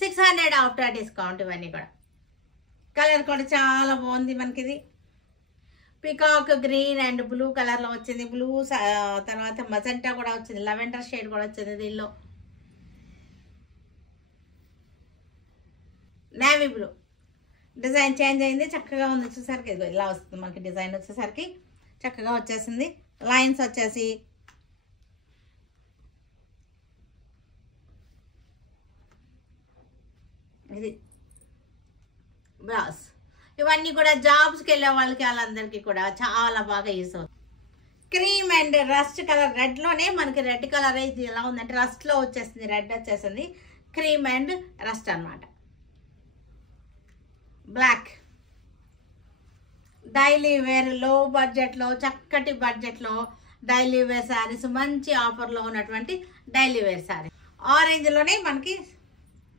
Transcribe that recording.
600 after discount. ఇవన్నీ కూడా colour కూడా చాలా బాగుంది మనకి. ఇది పికాక్ గ్రీన్ అండ్ బ్లూ కలర్లో వచ్చింది. బ్లూ తర్వాత మజెంటా కూడా వచ్చింది, లెవెండర్ షేడ్ కూడా వచ్చింది. దీనిలో నేవీ బ్లూ డిజైన్ చేంజ్ అయింది, చక్కగా ఉంది. వచ్చేసరికి ఇలా వస్తుంది మనకి డిజైన్. వచ్చేసరికి చక్కగా వచ్చేసింది. లైన్స్ వచ్చేసి ఇది బ్లౌజ్. ఇవన్నీ కూడా జాబ్స్కి వెళ్ళే వాళ్ళకి వాళ్ళందరికీ కూడా చాలా బాగా యూస్ అవుతుంది. క్రీమ్ అండ్ రస్ట్ కలర్ రెడ్లోనే మనకి రెడ్ కలర్ అయితే ఎలా ఉందంటే రస్ట్లో వచ్చేసింది, రెడ్ వచ్చేసింది. క్రీమ్ అండ్ రస్ట్ అన్నమాట. బ్లాక్ డైలీ వేర్ లో బడ్జెట్లో, చక్కటి బడ్జెట్లో డైలీ వేర్ శారీస్, మంచి ఆఫర్లో ఉన్నటువంటి డైలీ వేర్ శారీ. ఆరెంజ్లోనే మనకి